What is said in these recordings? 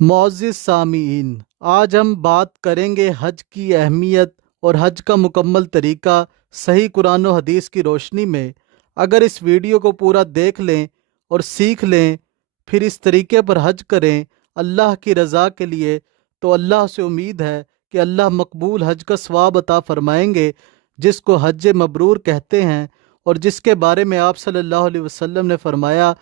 معزز سامعین، آج ہم بات کریں گے حج کی اہمیت اور حج کا مکمل طریقہ صحیح قرآن و حدیث کی روشنی میں۔ اگر اس ویڈیو کو پورا دیکھ لیں اور سیکھ لیں، پھر اس طریقے پر حج کریں اللہ کی رضا کے لیے، تو اللہ سے امید ہے کہ اللہ مقبول حج کا ثواب عطا فرمائیں گے، جس کو حج مبرور کہتے ہیں، اور جس کے بارے میں آپ صلی اللہ علیہ وسلم نے فرمایا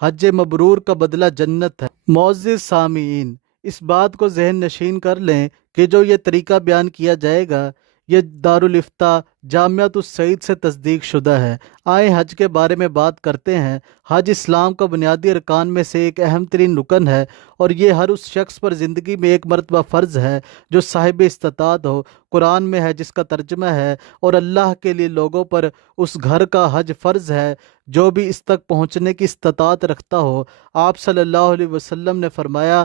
حج مبرور کا بدلہ جنت ہے۔ معزز سامعین، اس بات کو ذہن نشین کر لیں کہ جو یہ طریقہ بیان کیا جائے گا یہ دارالافتاء جامعۃ السعید سے تصدیق شدہ ہے۔ آئیں حج کے بارے میں بات کرتے ہیں۔ حج اسلام کا بنیادی ارکان میں سے ایک اہم ترین رکن ہے، اور یہ ہر اس شخص پر زندگی میں ایک مرتبہ فرض ہے جو صاحب استطاعت ہو۔ قرآن میں ہے جس کا ترجمہ ہے، اور اللہ کے لیے لوگوں پر اس گھر کا حج فرض ہے جو بھی اس تک پہنچنے کی استطاعت رکھتا ہو۔ آپ صلی اللہ علیہ وسلم نے فرمایا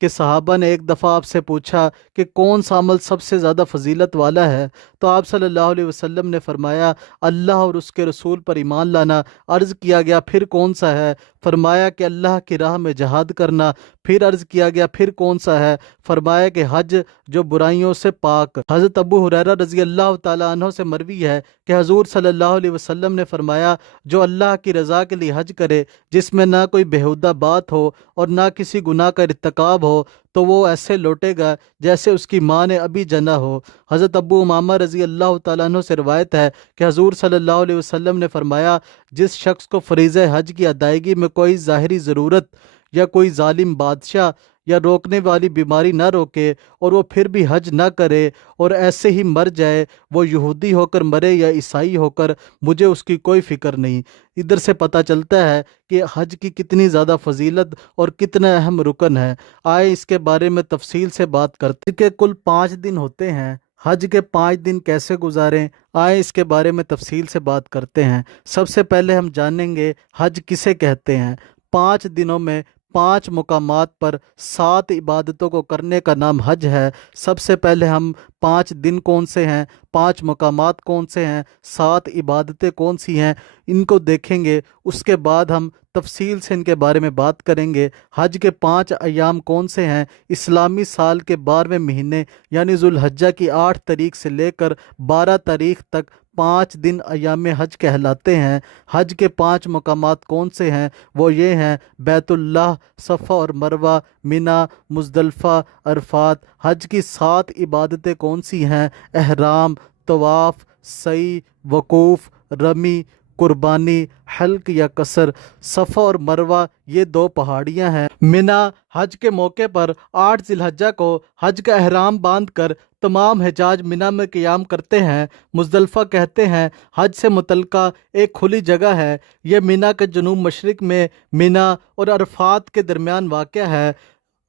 کہ صحابہ نے ایک دفعہ آپ سے پوچھا کہ کون سا عمل سب سے زیادہ فضیلت والا ہے، تو آپ صلی اللہ علیہ وسلم نے فرمایا اللہ اور اس کے رسول پر ایمان لانا۔ عرض کیا گیا پھر کون سا ہے؟ فرمایا کہ اللہ کی راہ میں جہاد کرنا۔ پھر عرض کیا گیا پھر کون سا ہے؟ فرمایا کہ حج جو برائیوں سے پاک۔ حضرت ابو ہریرہ رضی اللہ تعالیٰ عنہ سے مروی ہے کہ حضور صلی اللہ علیہ وسلم نے فرمایا جو اللہ کی رضا کے لیے حج کرے، جس میں نہ کوئی بےہودہ بات ہو اور نہ کسی گناہ کا ارتکاب ہو، تو وہ ایسے لوٹے گا جیسے اس کی ماں نے ابھی جنا ہو۔ حضرت ابو امامہ رضی اللہ تعالیٰ عنہ سے روایت ہے کہ حضور صلی اللہ علیہ وسلم نے فرمایا جس شخص کو فریضہ حج کی ادائیگی میں کوئی ظاہری ضرورت یا کوئی ظالم بادشاہ یا روکنے والی بیماری نہ روکے، اور وہ پھر بھی حج نہ کرے اور ایسے ہی مر جائے، وہ یہودی ہو کر مرے یا عیسائی ہو کر، مجھے اس کی کوئی فکر نہیں۔ ادھر سے پتہ چلتا ہے کہ حج کی کتنی زیادہ فضیلت اور کتنا اہم رکن ہے۔ آئے اس کے بارے میں تفصیل سے بات کرتے ہیں کہ کل 5 دن ہوتے ہیں۔ حج کے 5 دن کیسے گزاریں؟ آئے اس کے بارے میں تفصیل سے بات کرتے ہیں۔ سب سے پہلے ہم جانیں گے حج کسے کہتے ہیں۔ 5 دنوں میں 5 مقامات پر 7 عبادتوں کو کرنے کا نام حج ہے۔ سب سے پہلے ہم 5 دن کون سے ہیں، 5 مقامات کون سے ہیں، 7 عبادتیں کون سی ہیں، ان کو دیکھیں گے۔ اس کے بعد ہم تفصیل سے ان کے بارے میں بات کریں گے۔ حج کے 5 ایام کون سے ہیں؟ اسلامی سال کے 12ویں مہینے یعنی ذوالحجہ کی 8 تاریخ سے لے کر 12 تاریخ تک 5 دن ایام حج کہلاتے ہیں۔ حج کے 5 مقامات کون سے ہیں؟ وہ یہ ہیں بیت اللہ، صفا اور مروہ، منی، مزدلفہ، عرفات۔ حج کی 7 عبادتیں کون سی ہیں؟ احرام، طواف، سعی، وقوف، رمی، قربانی، حلق یا قصر۔ صفا اور مروہ یہ 2 پہاڑیاں ہیں۔ منی، حج کے موقع پر 8 ذی الحجہ کو حج کا احرام باندھ کر تمام حجاج منی میں قیام کرتے ہیں۔ مزدلفہ کہتے ہیں حج سے متعلقہ ایک کھلی جگہ ہے، یہ منی کے جنوب مشرق میں منی اور عرفات کے درمیان واقع ہے۔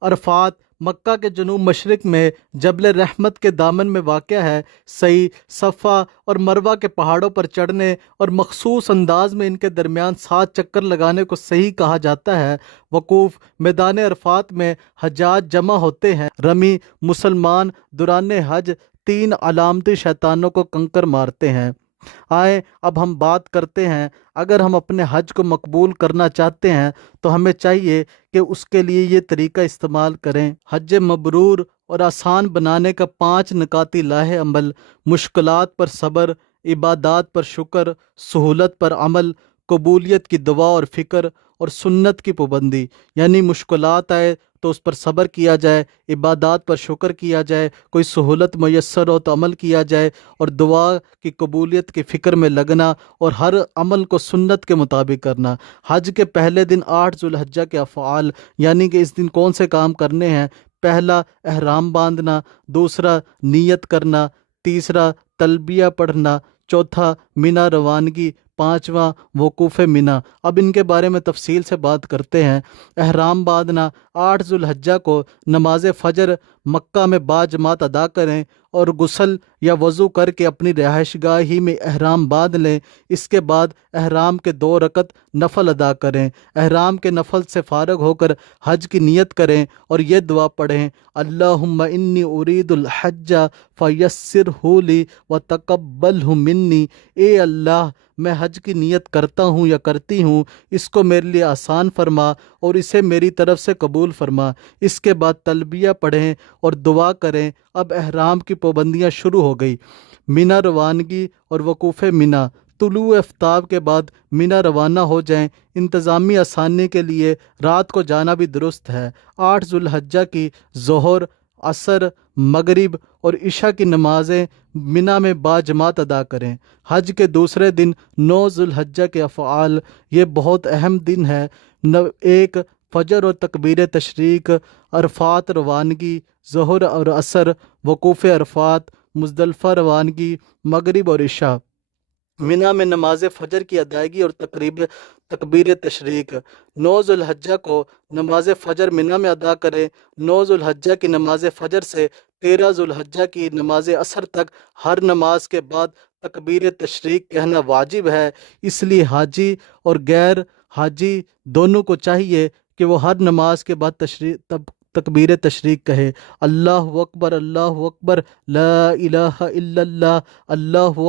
عرفات مکہ کے جنوب مشرق میں جبل رحمت کے دامن میں واقع ہے۔ سعی، صفا اور مروہ کے پہاڑوں پر چڑھنے اور مخصوص انداز میں ان کے درمیان 7 چکر لگانے کو صحیح کہا جاتا ہے۔ وقوف، میدان عرفات میں حجاج جمع ہوتے ہیں۔ رمی، مسلمان دوران حج 3 علامتی شیطانوں کو کنکر مارتے ہیں۔ آئیں اب ہم بات کرتے ہیں، اگر ہم اپنے حج کو مقبول کرنا چاہتے ہیں تو ہمیں چاہیے کہ اس کے لیے یہ طریقہ استعمال کریں۔ حج مبرور اور آسان بنانے کا 5 نکاتی لاہ عمل: مشکلات پر صبر، عبادات پر شکر، سہولت پر عمل، قبولیت کی دعا اور فکر، اور سنت کی پابندی۔ یعنی مشکلات آئے تو اس پر صبر کیا جائے، عبادات پر شکر کیا جائے، کوئی سہولت میسر ہو تو عمل کیا جائے، اور دعا کی قبولیت کی فکر میں لگنا، اور ہر عمل کو سنت کے مطابق کرنا۔ حج کے پہلے دن 8 ذوالحجہ کے افعال، یعنی کہ اس دن کون سے کام کرنے ہیں؟ پہلا، احرام باندھنا، دوسرا، نیت کرنا، تیسرا، تلبیہ پڑھنا، چوتھا، منی روانگی، پانچواں، وقوف منی۔ اب ان کے بارے میں تفصیل سے بات کرتے ہیں۔ احرام باندھنا: 8 ذوالحجہ کو نماز فجر مکہ میں باجماعت ادا کریں اور غسل یا وضو کر کے اپنی رہائش گاہ ہی میں احرام باندھ لیں۔ اس کے بعد احرام کے 2 رکعت نفل ادا کریں۔ احرام کے نفل سے فارغ ہو کر حج کی نیت کریں اور یہ دعا پڑھیں: اللہم انی ارید الحج فیسرہ لی وتقبلہ منی۔ اے اللہ، میں حج کی نیت کرتا ہوں یا کرتی ہوں، اس کو میرے لیے آسان فرما اور اسے میری طرف سے قبول فرما۔ اس کے بعد تلبیہ پڑھیں اور دعا کریں۔ اب احرام کی پابندیاں شروع ہو گئی۔ مینا روانگی اور وقوف مینا۔ طلوع آفتاب کے بعد مینا روانہ ہو جائیں۔ انتظامی آسانی کے لیے رات کو جانا بھی درست ہے۔ 8 ذو الحجہ کی ظہر، عصر، مغرب اور عشاء کی نمازیں مینا میں باجماعت ادا کریں۔ حج کے دوسرے دن 9 ذو الحجہ کے افعال۔ یہ بہت اہم دن ہے۔ 1 فجر اور تکبیر تشریق، عرفات روانگی، ظہر اور عصر، وقوف عرفات، مزدلفہ روانگی، مغرب اور عشاء۔ مینا میں نماز فجر کی ادائیگی اور تکبیر تشریق۔ 9 ذو الحجہ کو نماز فجر مینا میں ادا کریں۔ 9 ذو الحجہ کی نماز فجر سے 13 ذو الحجہ کی نماز عصر تک ہر نماز کے بعد تکبیر تشریق کہنا واجب ہے۔ اس لیے حاجی اور غیر حاجی دونوں کو چاہیے کہ وہ ہر نماز کے بعد تکبیر تشریق کہے۔ اللہ اکبر، اللہ اکبر، لا الہ الا اللہ، اللہ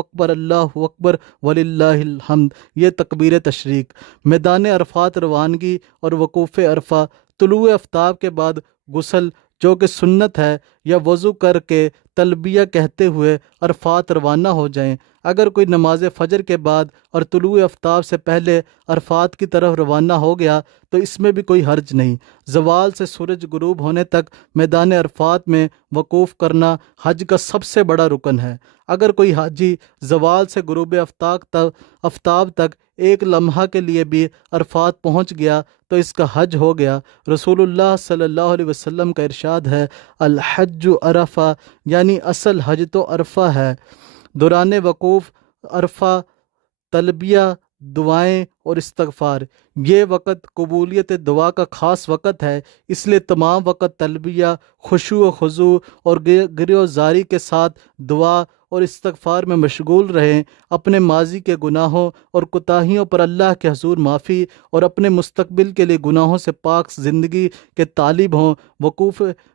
اکبر وللہ الحمد۔ یہ تکبیر تشریق۔ میدان عرفات روانگی اور وقوف عرفہ۔ طلوع آفتاب کے بعد غسل، جو کہ سنت ہے، یا وضو کر کے تلبیہ کہتے ہوئے عرفات روانہ ہو جائیں۔ اگر کوئی نماز فجر کے بعد اور طلوع آفتاب سے پہلے عرفات کی طرف روانہ ہو گیا تو اس میں بھی کوئی حرج نہیں۔ زوال سے سورج غروب ہونے تک میدان عرفات میں وقوف کرنا حج کا سب سے بڑا رکن ہے۔ اگر کوئی حاجی زوال سے غروب آفتاب تک ایک لمحہ کے لیے بھی عرفات پہنچ گیا تو اس کا حج ہو گیا۔ رسول اللہ صلی اللہ علیہ وسلم کا ارشاد ہے، الحج عرفہ، یعنی اصل حج تو عرفہ ہے۔ دوران وقوف عرفہ تلبیہ، دعائیں اور استغفار۔ یہ وقت قبولیت دعا کا خاص وقت ہے، اس لیے تمام وقت تلبیہ، خشوع و خضوع اور گریزاری کے ساتھ دعا اور استغفار میں مشغول رہیں۔ اپنے ماضی کے گناہوں اور کوتاہیوں پر اللہ کے حضور معافی اور اپنے مستقبل کے لیے گناہوں سے پاک زندگی کے طالب ہوں۔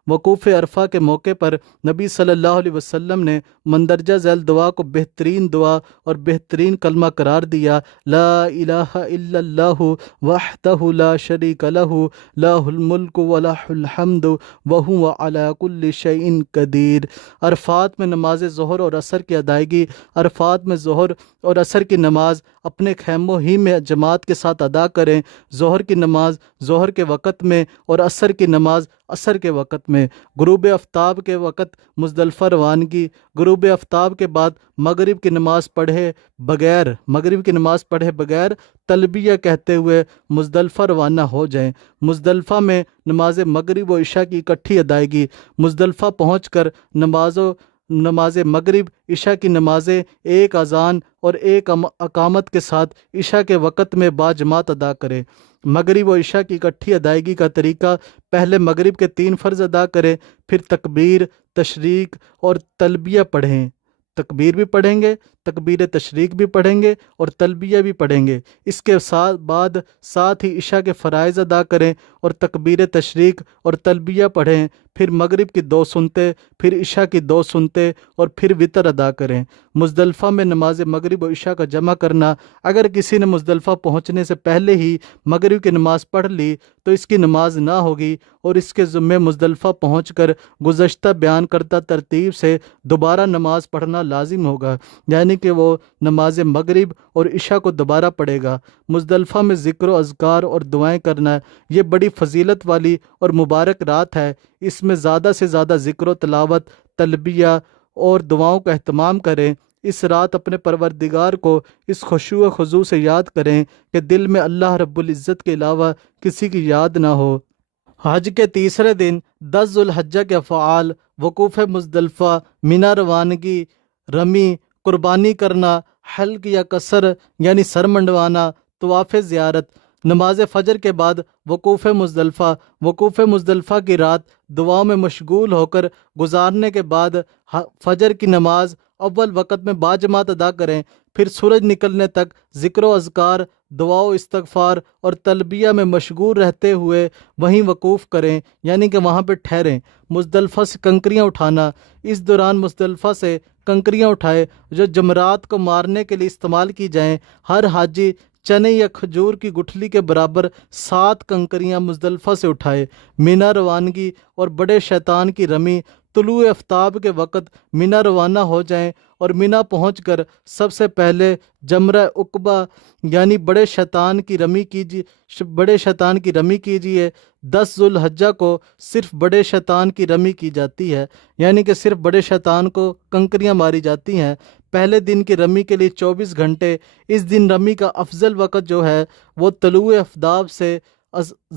وقوف عرفہ کے موقع پر نبی صلی اللہ علیہ وسلم نے مندرجہ ذیل دعا کو بہترین دعا اور بہترین کلمہ قرار دیا، لا الہ الا اللہ وحدہ لا شریک لہ، لہ الملک ولہ الحمد وہو علی کل شیء قدیر۔ عرفات میں نماز ظہر اور عصر کی ادائیگی۔ عرفات میں ظہر اور عصر کی نماز اپنے خیموں ہی میں جماعت کے ساتھ ادا کریں۔ ظہر کی نماز ظہر کے وقت میں اور عصر کی نماز عصر کے وقت میں۔ غروب آفتاب کے وقت مزدلفہ روانگی۔ غروب آفتاب کے بعد مغرب کی نماز پڑھے بغیر تلبیہ کہتے ہوئے مزدلفہ روانہ ہو جائیں۔ مزدلفہ میں نماز مغرب و عشاء کی اکٹھی ادائیگی۔ مزدلفہ پہنچ کر نماز مغرب عشاء کی نمازیں ایک اذان اور ایک اقامت کے ساتھ عشاء کے وقت میں باجماعت ادا کریں۔ مغرب و عشاء کی اکٹھی ادائیگی کا طریقہ: پہلے مغرب کے 3 فرض ادا کریں، پھر تکبیر، تشریق اور تلبیہ پڑھیں۔ تکبیر بھی پڑھیں گے، تکبیر تشریق بھی پڑھیں گے اور تلبیہ بھی پڑھیں گے۔ اس کے ساتھ ہی عشاء کے فرائض ادا کریں اور تکبیر تشریق اور تلبیہ پڑھیں۔ پھر مغرب کی 2 سنتیں، پھر عشاء کی 2 سنتیں اور پھر وتر ادا کریں۔ مزدلفہ میں نماز مغرب و عشاء کا جمع کرنا: اگر کسی نے مزدلفہ پہنچنے سے پہلے ہی مغرب کی نماز پڑھ لی تو اس کی نماز نہ ہوگی اور اس کے ذمے مزدلفہ پہنچ کر گزشتہ بیان کردہ ترتیب سے دوبارہ نماز پڑھنا لازم ہوگا، یعنی کہ وہ نماز مغرب اور عشاء کو دوبارہ پڑھے گا۔ مزدلفہ میں ذکر و اذکار اور دعائیں کرنا: یہ بڑی فضیلت والی اور مبارک رات ہے، اس میں زیادہ سے زیادہ ذکر و تلاوت، تلبیہ اور دعاؤں کا اہتمام کریں۔ اس رات اپنے پروردگار کو اس خشوع و خضوع سے یاد کریں کہ دل میں اللہ رب العزت کے علاوہ کسی کی یاد نہ ہو۔ حج کے تیسرے دن 10 ذو الحجہ کے افعال: وقوف مزدلفہ، مینا روانگی، رمی، قربانی کرنا، حلق یا قصر یعنی سر منڈوانا، طواف زیارت۔ نماز فجر کے بعد وقوف مزدلفہ کی رات دعاؤں میں مشغول ہو کر گزارنے کے بعد فجر کی نماز اول وقت میں باجماعت ادا کریں، پھر سورج نکلنے تک ذکر و اذکار، دعا و استغفار اور تلبیہ میں مشغول رہتے ہوئے وہیں وقوف کریں، یعنی کہ وہاں پہ ٹھہریں۔ مزدلفہ سے کنکریاں اٹھانا: اس دوران مزدلفہ سے کنکریاں اٹھائے جو جمرات کو مارنے کے لیے استعمال کی جائیں۔ ہر حاجی چنے یا کھجور کی گٹھلی کے برابر 7 کنکریاں مزدلفہ سے اٹھائے۔ مینا روانگی اور بڑے شیطان کی رمی، طلوع آفتاب کے وقت مینا روانہ ہو جائیں اور مینا پہنچ کر سب سے پہلے جمرہ عقبہ یعنی بڑے شیطان کی رمی کیجیے۔ 10 ذو الحجہ کو صرف بڑے شیطان کی رمی کی جاتی ہے، یعنی کہ صرف بڑے شیطان کو کنکریاں ماری جاتی ہیں۔ پہلے دن کی رمی کے لیے 24 گھنٹے۔ اس دن رمی کا افضل وقت جو ہے وہ طلوع آفتاب سے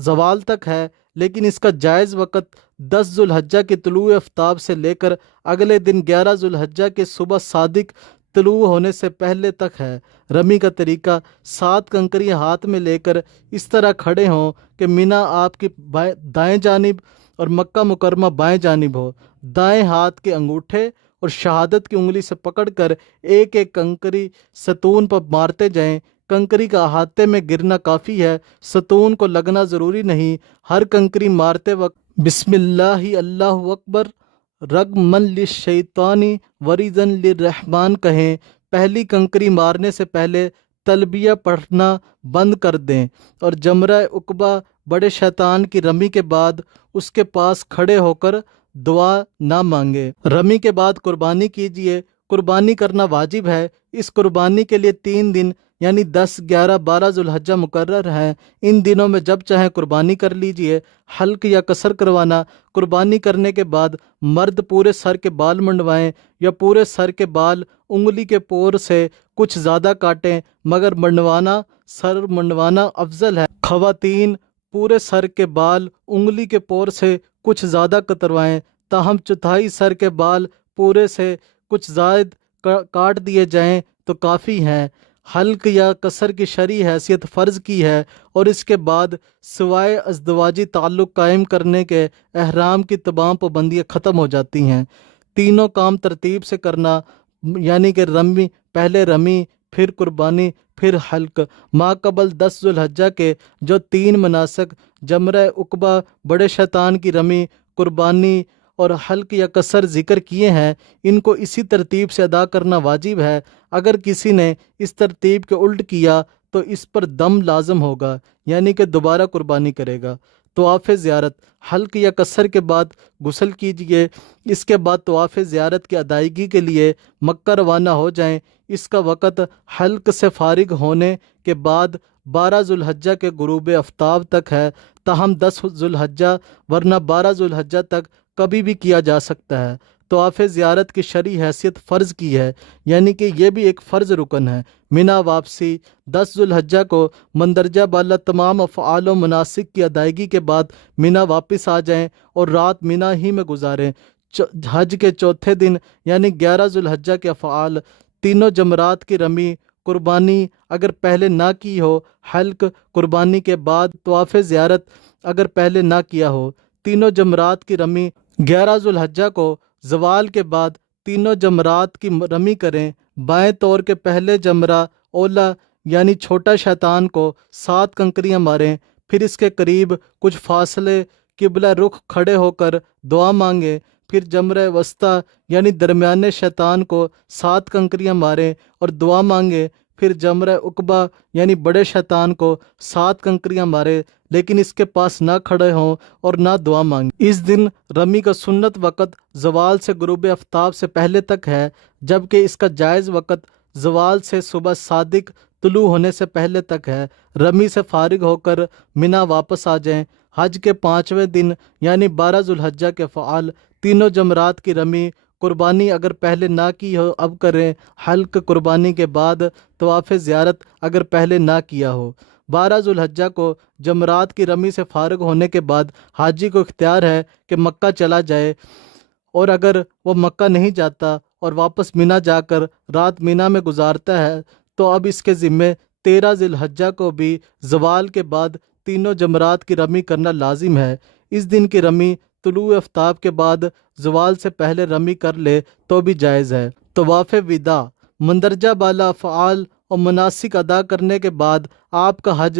زوال تک ہے، لیکن اس کا جائز وقت 10 ذو الحجہ کے طلوع آفتاب سے لے کر اگلے دن 11 ذو الحجہ کے صبح صادق طلوع ہونے سے پہلے تک ہے۔ رمی کا طریقہ: 7 کنکریاں ہاتھ میں لے کر اس طرح کھڑے ہوں کہ مینا آپ کی دائیں جانب اور مکہ مکرمہ بائیں جانب ہو۔ دائیں ہاتھ کے انگوٹھے اور شہادت کی انگلی سے پکڑ کر ایک ایک کنکری ستون پر مارتے جائیں۔ کنکری کا احاطے میں گرنا کافی ہے، ستون کو لگنا ضروری نہیں۔ ہر کنکری مارتے وقت بسم اللہ اللہ اکبر رغمن للشیطان ورزن للرحمن کہیں۔ پہلی کنکری مارنے سے پہلے تلبیہ پڑھنا بند کر دیں اور جمرہ عقبہ بڑے شیطان کی رمی کے بعد اس کے پاس کھڑے ہو کر دعا نہ مانگے۔ رمی کے بعد قربانی کیجیے۔ قربانی کرنا واجب ہے۔ اس قربانی کے لیے 3 دن یعنی 10، 11، 12 ذو الحجہ مقرر ہیں۔ ان دنوں میں جب چاہیں قربانی کر لیجیے۔ حلق یا قصر کروانا: قربانی کرنے کے بعد مرد پورے سر کے بال منڈوائیں یا پورے سر کے بال انگلی کے پور سے کچھ زیادہ کاٹیں، مگر سر منڈوانا افضل ہے۔ خواتین پورے سر کے بال انگلی کے پور سے کچھ زیادہ کتروائیں، تاہم چوتھائی سر کے بال پورے سے کچھ زائد کاٹ دیے جائیں تو کافی ہیں۔ حلق یا قصر کی شرعی حیثیت فرض کی ہے اور اس کے بعد سوائے ازدواجی تعلق قائم کرنے کے احرام کی تمام پابندیاں ختم ہو جاتی ہیں۔ تینوں کام ترتیب سے کرنا، یعنی کہ پہلے رمی، پھر قربانی، پھر حلق۔ ماقبل 10 ذو الحجہ کے جو 3 مناسک جمرہ عقبہ، بڑے شیطان کی رمی، قربانی اور حلق یا قصر ذکر کیے ہیں، ان کو اسی ترتیب سے ادا کرنا واجب ہے۔ اگر کسی نے اس ترتیب کے الٹ کیا تو اس پر دم لازم ہوگا، یعنی کہ دوبارہ قربانی کرے گا۔ طواف زیارت: حلق یا قصر کے بعد غسل کیجیے۔ اس کے بعد طواف زیارت کی ادائیگی کے لیے مکہ روانہ ہو جائیں۔ اس کا وقت حلق سے فارغ ہونے کے بعد 12 ذو الحجہ کے غروب آفتاب تک ہے، تاہم 10 ذو الحجہ ورنہ 12 ذو الحجہ تک کبھی بھی کیا جا سکتا ہے۔ طواف زیارت کی شرعی حیثیت فرض کی ہے، یعنی کہ یہ بھی ایک فرض رکن ہے۔ مینا واپسی: 10 ذو الحجہ کو مندرجہ بالا تمام افعال و مناسک کی ادائیگی کے بعد مینا واپس آ جائیں اور رات مینا ہی میں گزاریں۔ حج کے چوتھے دن یعنی 11 ذو الحجہ کے افعال: تینوں جمرات کی رمی، قربانی اگر پہلے نہ کی ہو، حلق، قربانی کے بعد طواف زیارت اگر پہلے نہ کیا ہو۔ تینوں جمرات کی رمی: 11 ذو الحجہ کو زوال کے بعد تینوں جمرات کی رمی کریں۔ بائیں طور کے پہلے جمرہ اولا یعنی چھوٹا شیطان کو 7 کنکریاں ماریں، پھر اس کے قریب کچھ فاصلے قبلہ رخ کھڑے ہو کر دعا مانگیں، پھر جمرہ وسطیٰ یعنی درمیانے شیطان کو 7 کنکریاں ماریں اور دعا مانگیں، پھر جمرہ عقبہ یعنی بڑے شیطان کو 7 کنکریاں مارے، لیکن اس کے پاس نہ کھڑے ہوں اور نہ دعا مانگیں۔ اس دن رمی کا سنت وقت زوال سے غروب آفتاب سے پہلے تک ہے، جبکہ اس کا جائز وقت زوال سے صبح صادق طلوع ہونے سے پہلے تک ہے۔ رمی سے فارغ ہو کر مینا واپس آ جائیں۔ حج کے 5ویں دن یعنی 12 ذو الحجہ کے افعال: تینوں جمرات کی رمی، قربانی اگر پہلے نہ کی ہو اب کریں، حلق، قربانی کے بعد طواف زیارت اگر پہلے نہ کیا ہو۔ 12 ذو الحجہ کو جمرات کی رمی سے فارغ ہونے کے بعد حاجی کو اختیار ہے کہ مکہ چلا جائے، اور اگر وہ مکہ نہیں جاتا اور واپس مینا جا کر رات مینا میں گزارتا ہے تو اب اس کے ذمے 13 ذی الحجہ کو بھی زوال کے بعد تینوں جمرات کی رمی کرنا لازم ہے۔ اس دن کی رمی طلوع آفتاب کے بعد زوال سے پہلے رمی کر لے تو بھی جائز ہے۔ طواف وداع: مندرجہ بالا افعال اور مناسک ادا کرنے کے بعد آپ کا حج